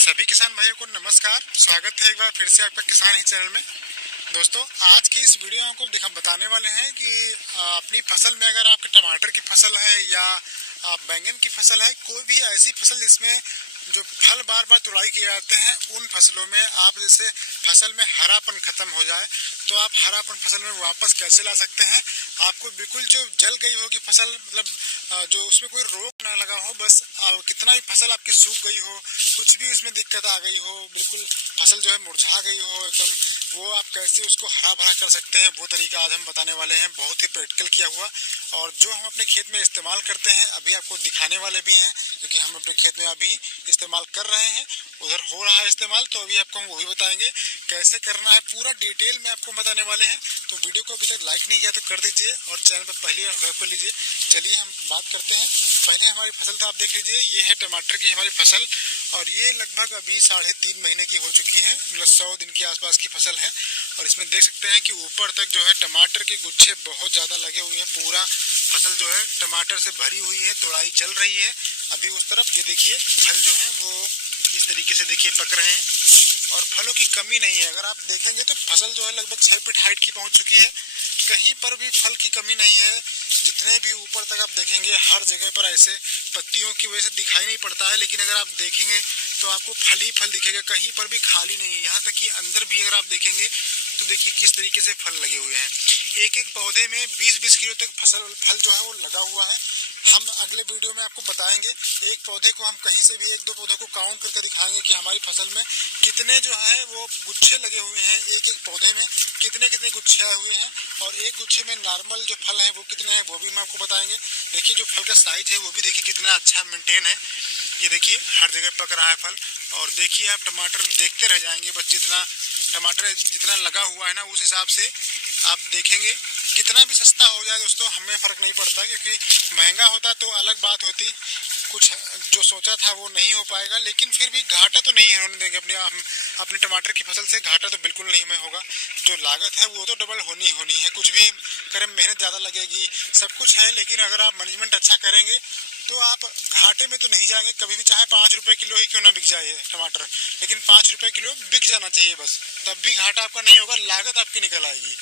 सभी किसान भाइयों को नमस्कार। स्वागत है एक बार फिर से आपका किसान ही चैनल में। दोस्तों, आज की इस वीडियो में आपको बताने वाले हैं कि अपनी फसल में अगर आपके टमाटर की फसल है या बैंगन की फसल है, कोई भी ऐसी फसल जिसमें जो फल बार बार तुड़ाई किए जाते हैं, उन फसलों में आप जैसे फसल में हरापन खत्म हो जाए तो आप हरापन फसल में वापस कैसे ला सकते हैं। आपको बिल्कुल जो जल गई होगी फसल, मतलब जो उसमें कोई रोग ना लगा हो, बस कितना भी फसल आपकी सूख गई हो, कुछ भी उसमें दिक्कत आ गई हो, बिल्कुल फसल जो है मुरझा गई हो एकदम, वो आप कैसे उसको हरा भरा कर सकते हैं, वो तरीका आज हम बताने वाले हैं। बहुत ही प्रैक्टिकल किया हुआ, और जो हम अपने खेत में इस्तेमाल करते हैं अभी आपको दिखाने वाले भी हैं, क्योंकि हम अपने खेत में अभी इस्तेमाल कर रहे हैं। उधर हो रहा है इस्तेमाल, तो अभी आपको हम वो भी बताएंगे कैसे करना है, पूरा डिटेल में आपको बताने वाले हैं। तो वीडियो को अभी तक लाइक नहीं किया तो कर दीजिए, और चैनल पर पहली बार सब्सक्राइब कर लीजिए। चलिए हम बात करते हैं। पहले हमारी फसल था, आप देख लीजिए, ये है टमाटर की हमारी फसल, और ये लगभग अभी 3.5 महीने की हो चुकी है, मतलब 100 दिन के आसपास की फसल है। और इसमें देख सकते हैं कि ऊपर तक जो है टमाटर के गुच्छे बहुत ज़्यादा लगे हुए हैं। पूरा फसल जो है टमाटर से भरी हुई है, तुड़ाई चल रही है अभी उस तरफ। ये देखिए फल जो है वो इस तरीके से देखिए पक रहे हैं, और फलों की कमी नहीं है। अगर आप देखेंगे तो फसल जो है लगभग 6 फीट हाइट की पहुंच चुकी है, कहीं पर भी फल की कमी नहीं है। जितने भी ऊपर तक आप देखेंगे हर जगह पर ऐसे पत्तियों की वजह से दिखाई नहीं पड़ता है, लेकिन अगर आप देखेंगे तो आपको फल ही फल दिखेगा, कहीं पर भी खाली नहीं है। यहाँ तक कि अंदर भी अगर आप देखेंगे तो देखिए किस तरीके से फल लगे हुए हैं। एक एक पौधे में 20-20 किलो तक फल जो है वो लगा हुआ है। हम अगले वीडियो में आपको बताएंगे, एक पौधे को हम कहीं से भी 1-2 पौधे को काउंट करके दिखाएंगे कि हमारी फसल में कितने जो है वो गुच्छे लगे हुए हैं, एक एक पौधे में कितने कितने गुच्छे आए हुए हैं, और एक गुच्छे में नॉर्मल जो फल है वो कितने हैं वो भी हम आपको बताएंगे। देखिए जो फल का साइज है वो भी देखिए कितना अच्छा मेंटेन है। ये देखिए हर जगह पक रहा है फल, और देखिए आप टमाटर देखते रह जाएंगे। बस जितना टमाटर जितना लगा हुआ है ना, उस हिसाब से आप देखेंगे। कितना भी सस्ता हो जाए दोस्तों, हमें फ़र्क नहीं पड़ता, क्योंकि महंगा होता तो अलग बात होती, कुछ जो सोचा था वो नहीं हो पाएगा, लेकिन फिर भी घाटा तो नहीं होने देंगे अपने टमाटर की फसल से। घाटा तो बिल्कुल नहीं हमें होगा। जो लागत है वो तो डबल होनी है। कुछ भी करें, मेहनत ज़्यादा लगेगी, सब कुछ है, लेकिन अगर आप मैनेजमेंट अच्छा करेंगे तो आप घाटे में तो नहीं जाएंगे कभी भी। चाहे 5 रुपये किलो ही क्यों ना बिक जाए टमाटर, लेकिन 5 रुपये किलो बिक जाना चाहिए बस, तब भी घाटा आपका नहीं होगा, लागत आपकी निकल आएगी।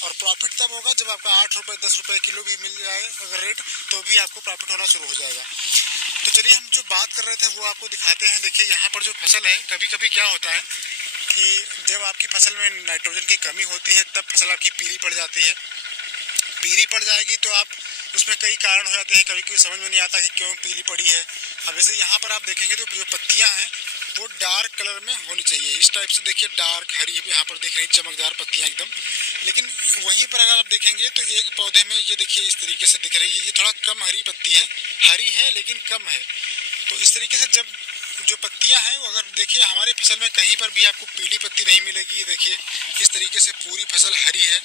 और प्रॉफिट तब होगा जब आपका 8 रुपये 10 रुपये किलो भी मिल जाए अगर रेट, तो भी आपको प्रॉफिट होना शुरू हो जाएगा। तो चलिए हम जो बात कर रहे थे वो आपको दिखाते हैं। देखिए यहाँ पर जो फसल है, कभी कभी क्या होता है कि जब आपकी फसल में नाइट्रोजन की कमी होती है तब फसल आपकी पीली पड़ जाती है। पीली पड़ जाएगी तो आप उसमें कई कारण हो जाते हैं, कभी कभी समझ में नहीं आता कि क्यों पीली पड़ी है। अब वैसे यहाँ पर आप देखेंगे तो जो पत्तियाँ हैं वो डार्क कलर में होनी चाहिए, इस टाइप से देखिए डार्क हरी यहाँ पर दिख रही चमकदार पत्तियाँ एकदम। लेकिन वहीं पर अगर आप देखेंगे तो एक पौधे में ये देखिए इस तरीके से दिख रही है, ये थोड़ा कम हरी पत्ती है, हरी है लेकिन कम है। तो इस तरीके से जब जो पत्तियां हैं वो अगर देखिए हमारी फसल में कहीं पर भी आपको पीली पत्ती नहीं मिलेगी। देखिए इस तरीके से पूरी फसल हरी है,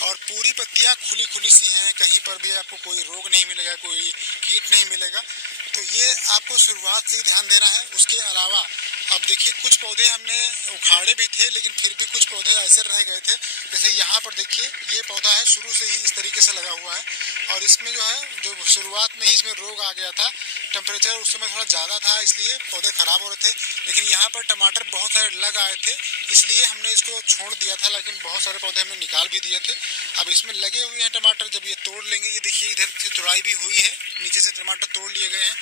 और पूरी पत्तियां खुली खुली सी हैं, कहीं पर भी आपको कोई रोग नहीं मिलेगा, कोई कीट नहीं मिलेगा। तो ये आपको शुरुआत से ही ध्यान देना है। उसके अलावा अब देखिए कुछ पौधे हमने उखाड़े भी थे, लेकिन फिर भी कुछ पौधे ऐसे रह गए थे। जैसे यहाँ पर देखिए ये पौधा है शुरू से ही इस तरीके से लगा हुआ है, और इसमें जो है जो शुरुआत में ही इसमें रोग आ गया था, टेम्परेचर उस समय थोड़ा ज़्यादा था इसलिए पौधे ख़राब हो रहे थे। लेकिन यहाँ पर टमाटर बहुत सारे लग आए थे, इसलिए हमने इसको छोड़ दिया था, लेकिन बहुत सारे पौधे हमने निकाल भी दिए थे। अब इसमें लगे हुए हैं टमाटर, जब ये तोड़ लेंगे, ये देखिए इधर से तुड़ाई भी हुई है, नीचे से टमाटर तोड़ लिए गए हैं।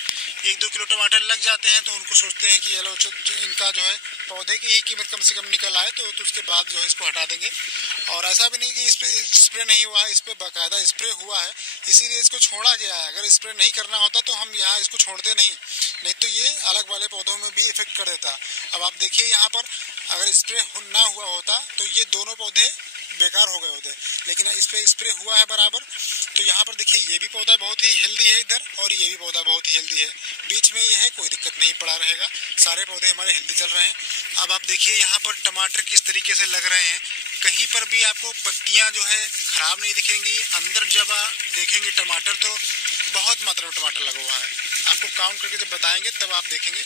1-2 किलो टमाटर लग जाते हैं तो उनको सोचते हैं कि चलो इनका जो है पौधे की ही कीमत कम से कम निकल आए, तो उसके बाद जो है इसको हटा देंगे। और ऐसा भी नहीं कि इस पर स्प्रे नहीं हुआ है, इस पर बाकायदा स्प्रे हुआ है, इसीलिए इसको छोड़ा गया है। अगर स्प्रे नहीं करना होता तो हम यहाँ इसको छोड़ते नहीं तो ये अलग वाले पौधों में भी इफेक्ट कर देता। अब आप देखिए यहाँ पर अगर स्प्रे ना हुआ होता तो ये दोनों पौधे बेकार हो गए होते, लेकिन इस पर स्प्रे हुआ है बराबर। तो यहाँ पर देखिए ये भी पौधा बहुत ही हेल्दी है इधर, और ये भी पौधा बहुत ही हेल्दी है, बीच में ये है, कोई दिक्कत नहीं पड़ा रहेगा, सारे पौधे हमारे हेल्दी चल रहे हैं। अब आप देखिए यहाँ पर टमाटर किस तरीके से लग रहे हैं, कहीं पर भी आपको पत्तियाँ जो है ख़राब नहीं दिखेंगी। अंदर जब आप देखेंगे टमाटर तो बहुत मात्रा में टमाटर लगा हुआ है, आपको काउंट करके जब बताएंगे तब आप देखेंगे।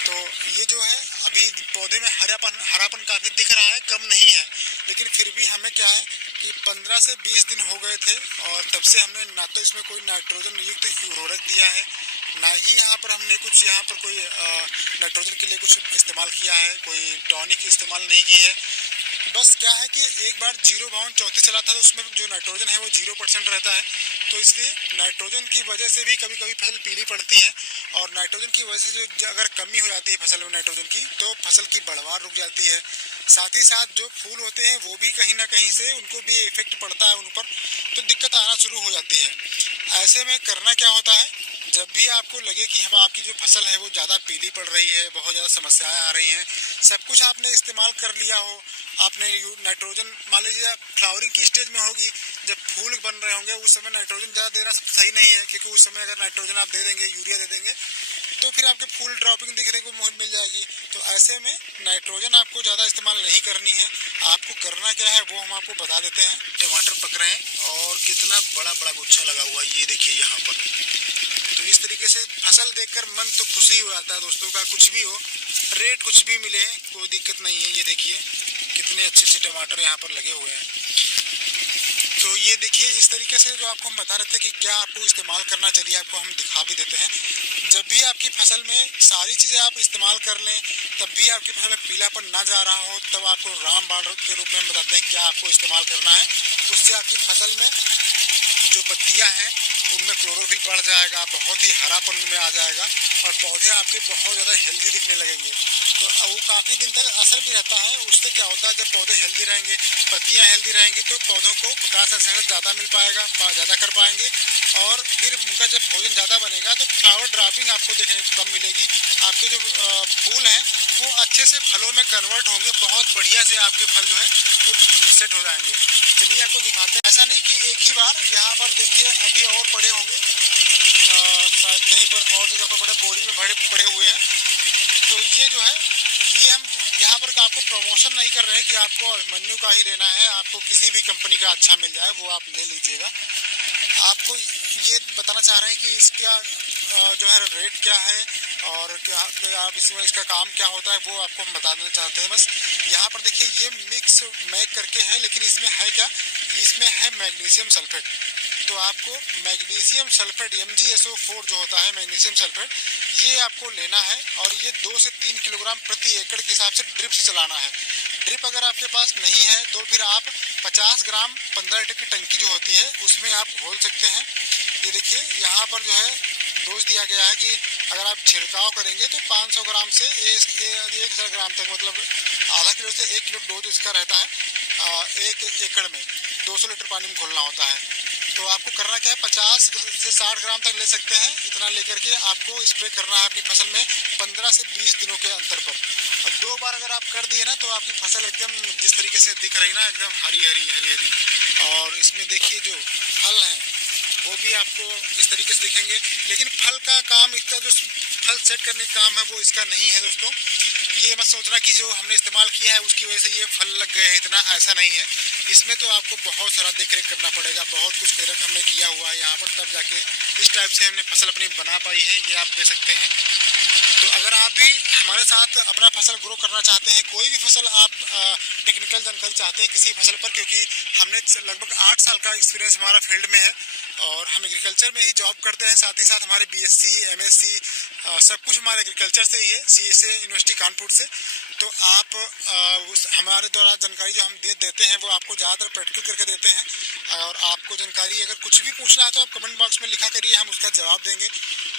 तो ये जो है अभी पौधे में हरापन काफ़ी दिख रहा है, कम नहीं है, लेकिन फिर भी हमें क्या है कि 15 से 20 दिन हो गए थे, और तब से हमने ना तो इसमें कोई नाइट्रोजन युक्त उर्वरक दिया है, ना ही यहाँ पर हमने कुछ यहाँ पर कोई नाइट्रोजन के लिए कुछ इस्तेमाल किया है, कोई टॉनिक इस्तेमाल नहीं की है। बस क्या है कि एक बार 0 बाउंड 34 चला था तो उसमें जो नाइट्रोजन है वो 0% रहता है, तो इसलिए नाइट्रोजन की वजह से भी कभी कभी फसल पीली पड़ती है। और नाइट्रोजन की वजह से जो अगर कमी हो जाती है फसल में नाइट्रोजन की, तो फसल की बढ़वार रुक जाती है। साथ ही साथ जो फूल होते हैं वो भी कहीं ना कहीं से उनको भी इफेक्ट पड़ता है उन पर, तो दिक्कत आना शुरू हो जाती है। ऐसे में करना क्या होता है, जब भी आपको लगे कि हम आपकी जो फसल है वो ज़्यादा पीली पड़ रही है, बहुत ज़्यादा समस्याएं आ रही हैं, सब कुछ आपने इस्तेमाल कर लिया हो, आपने नाइट्रोजन मान लीजिए फ्लावरिंग की स्टेज में होगी, जब फूल बन रहे होंगे उस समय नाइट्रोजन ज़्यादा देना सब सही नहीं है, क्योंकि उस समय अगर नाइट्रोजन आप दे देंगे, यूरिया दे देंगे, तो फिर आपके फूल ड्रॉपिंग दिखने को मिल जाएगी। तो ऐसे में नाइट्रोजन आपको ज़्यादा इस्तेमाल नहीं करनी है। आपको करना क्या है वो हम आपको बता देते हैं। टमाटर पक रहे हैं और कितना बड़ा बड़ा गुच्छा लगा हुआ है, ये देखिए यहाँ पर। तो इस तरीके से फसल देखकर मन तो खुशी हो जाता है दोस्तों का, कुछ भी हो, रेट कुछ भी मिले कोई दिक्कत नहीं है। ये देखिए कितने अच्छे से टमाटर यहाँ पर लगे हुए हैं। तो ये देखिए इस तरीके से जो आपको हम बता रहे थे कि क्या आपको इस्तेमाल करना, चलिए आपको हम दिखा भी देते हैं। जब भी आपकी फसल में सारी चीज़ें आप इस्तेमाल कर लें, तब भी आपकी फसल में पीलापन ना जा रहा हो, तब आपको रामबाण के रूप में हम बताते हैं क्या आपको इस्तेमाल करना है। उससे आपकी फसल में जो पत्तियां हैं उनमें क्लोरोफिल बढ़ जाएगा, बहुत ही हरापन में आ जाएगा और पौधे आपके बहुत ज़्यादा हेल्दी दिखने लगेंगे। तो वो काफ़ी दिन तक असर भी रहता है। उससे क्या होता है, जब पौधे हेल्दी रहेंगे, पत्तियां हेल्दी रहेंगी, तो पौधों को प्रकाश संश्लेषण ज़्यादा मिल पाएगा, ज़्यादा कर पाएंगे, और फिर उनका जब भोजन ज़्यादा बनेगा तो फ्लावर ड्रॉपिंग आपको देखने को कम मिलेगी। आपके जो फूल हैं वो अच्छे से फलों में कन्वर्ट होंगे, बहुत बढ़िया से आपके फल जो है वो सेट हो जाएंगे। चलिए आपको दिखाते हैं। ऐसा नहीं कि एक ही बार, यहाँ पर देखिए अभी और पड़े होंगे, शायद कहीं पर और जगह पर बड़े बोरी में पड़े हुए हैं। तो ये जो है, ये हम यहाँ पर आपको प्रमोशन नहीं कर रहे हैं कि आपको अभिमन्यु का ही लेना है, आपको किसी भी कंपनी का अच्छा मिल जाए वो आप ले लीजिएगा। आपको ये बताना चाह रहे हैं कि इसका जो है रेट क्या है और क्या आप इसमें इसका काम क्या होता है वो आपको हम बताना चाहते हैं। बस यहाँ पर देखिए ये मिक्स मैग करके है, लेकिन इसमें है क्या, इसमें है मैग्नीशियम सल्फेट। तो आपको मैग्नीशियम सल्फेट MgSO4 जो होता है मैग्नीशियम सल्फेट, ये आपको लेना है और ये 2 से 3 किलोग्राम प्रति एकड़ के हिसाब से ड्रिप से चलाना है। ड्रिप अगर आपके पास नहीं है तो फिर आप 50 ग्राम 15 लीटर की टंकी जो होती है उसमें आप घोल सकते हैं। ये देखिए यहाँ पर जो है डोज दिया गया है कि अगर आप छिड़काव करेंगे तो 500 ग्राम से 1000 ग्राम तक, मतलब आधा किलो से 1 किलो डोज इसका रहता है। 1 एकड़ में 200 लीटर पानी में घोलना होता है। तो आपको करना क्या है, 50 से 60 ग्राम तक ले सकते हैं। इतना लेकर के आपको स्प्रे करना है अपनी फसल में 15 से 20 दिनों के अंतर पर। अब 2 बार अगर आप कर दिए ना तो आपकी फसल एकदम जिस तरीके से दिख रही ना, एकदम हरी हरी। और इसमें देखिए जो फल हैं वो भी आपको इस तरीके से दिखेंगे, लेकिन फल का काम, इसका जो फल सेट करने का काम है वो इसका नहीं है दोस्तों। ये मत सोचना कि जो हमने इस्तेमाल किया है उसकी वजह से ये फल लग गए हैं, इतना ऐसा नहीं है। इसमें तो आपको बहुत सारा देख रेख करना पड़ेगा, बहुत कुछ देख हमने किया हुआ है यहाँ पर, तब जाके इस टाइप से हमने फसल अपनी बना पाई है। ये आप देख सकते हैं। तो अगर आप भी हमारे साथ अपना फसल ग्रो करना चाहते हैं, कोई भी फसल आप टेक्निकल जानकारी चाहते हैं किसी फसल पर, क्योंकि हमने लगभग 8 साल का एक्सपीरियंस हमारा फील्ड में है और हम एग्रीकल्चर में ही जॉब करते हैं, साथ ही साथ हमारे BSc MSc सब कुछ हमारे एग्रीकल्चर से ही है, CSA यूनिवर्सिटी कानपुर से। तो आप हमारे द्वारा जानकारी जो हम देते हैं वो आपको ज़्यादातर प्रैक्टिकल करके देते हैं। और आपको जानकारी अगर कुछ भी पूछना है तो आप कमेंट बॉक्स में लिखा करिए, हम उसका जवाब देंगे।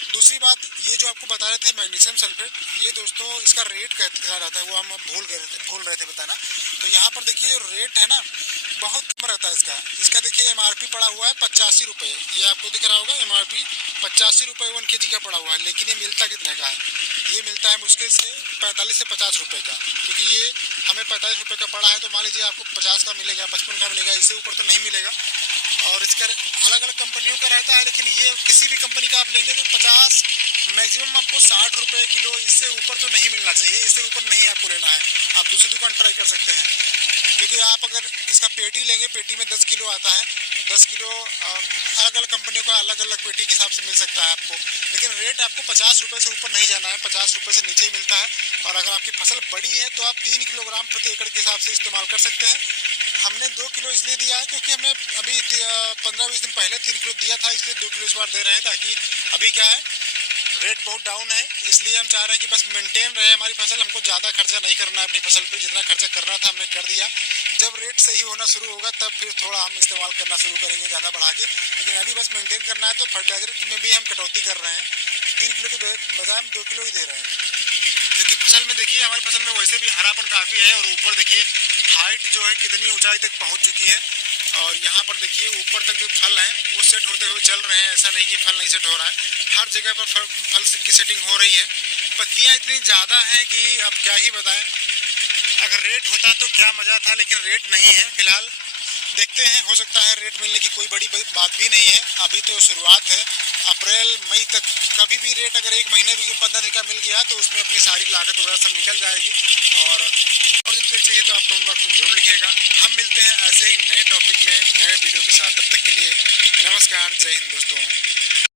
दूसरी बात, ये जो आपको बता रहे थे मैग्नीशियम सल्फेट, ये दोस्तों इसका रेट कहा जाता है, वो हम भूल रहे थे बताना। तो यहाँ पर देखिए जो रेट है ना बहुत कम रहता है इसका देखिए MRP पड़ा हुआ है 85 रुपये। ये आपको दिख रहा होगा MRP 85 रुपये 1 kg का पड़ा हुआ है, लेकिन ये मिलता कितने का है, ये मिलता है मुश्किल से 45 से 50 रुपये का, क्योंकि ये हमें 45 रुपये का पड़ा है तो मान लीजिए आपको 50 का मिलेगा, 55 का मिलेगा, इससे ऊपर तो नहीं मिलेगा। और इसका अलग अलग कंपनियों का रहता है, लेकिन ये किसी भी कंपनी का आप लेंगे तो 50 मैक्सिमम आपको 60 रुपये किलो, इससे ऊपर तो नहीं मिलना चाहिए, इससे ऊपर नहीं आपको लेना है। आप दूसरी दुकान ट्राई कर सकते हैं, क्योंकि आप अगर इसका पेटी लेंगे, पेटी में 10 किलो आता है, 10 किलो अलग अलग कंपनियों का अलग अलग पेटी के हिसाब से मिल सकता है आपको, लेकिन रेट आपको 50 रुपये से ऊपर नहीं जाना है, 50 रुपये से नीचे ही मिलता है। और अगर आपकी फसल बड़ी है तो आप 3 किलोग्राम प्रति एकड़ के हिसाब से इस्तेमाल कर सकते हैं। हमने 2 किलो इसलिए दिया है क्योंकि हमें अभी 15-20 दिन पहले 3 किलो दिया था, इसलिए 2 किलो इस बार दे रहे हैं, ताकि अभी क्या है रेट बहुत डाउन है, इसलिए हम चाह रहे हैं कि बस मेंटेन रहे हमारी फसल। हमको ज़्यादा खर्चा नहीं करना है अपनी फसल पे, जितना खर्चा करना था हमने कर दिया। जब रेट सही होना शुरू होगा तब फिर थोड़ा हम इस्तेमाल करना शुरू करेंगे ज़्यादा बढ़ा के, लेकिन अभी बस मेंटेन करना है। तो फर्टिलाइजर में भी हम कटौती कर रहे हैं, 3 किलो के बजाय हम 2 किलो ही दे रहे हैं, क्योंकि फसल में देखिए हमारी फसल में वैसे भी हरापन काफ़ी है। और ऊपर देखिए हाइट जो है कितनी ऊंचाई तक पहुंच चुकी है, और यहाँ पर देखिए ऊपर तक जो फल हैं वो सेट होते हुए चल रहे हैं। ऐसा नहीं कि फल नहीं सेट हो रहा है, हर जगह पर फल की सेटिंग हो रही है। पत्तियाँ इतनी ज़्यादा हैं कि अब क्या ही बताएं। अगर रेट होता तो क्या मज़ा था, लेकिन रेट नहीं है फिलहाल। देखते हैं, हो सकता है रेट मिलने की कोई बड़ी बात भी नहीं है, अभी तो शुरुआत है। अप्रैल मई तक कभी भी रेट अगर 1 महीने भी 15 दिन का मिल गया तो उसमें अपनी सारी लागत वगैरह सब निकल जाएगी। और जानकारी चाहिए तो आप कमेंट बॉक्स में जरूर लिखिएगा। हम मिलते हैं ऐसे ही नए टॉपिक में नए वीडियो के साथ, तब तक के लिए नमस्कार, जय हिंद दोस्तों।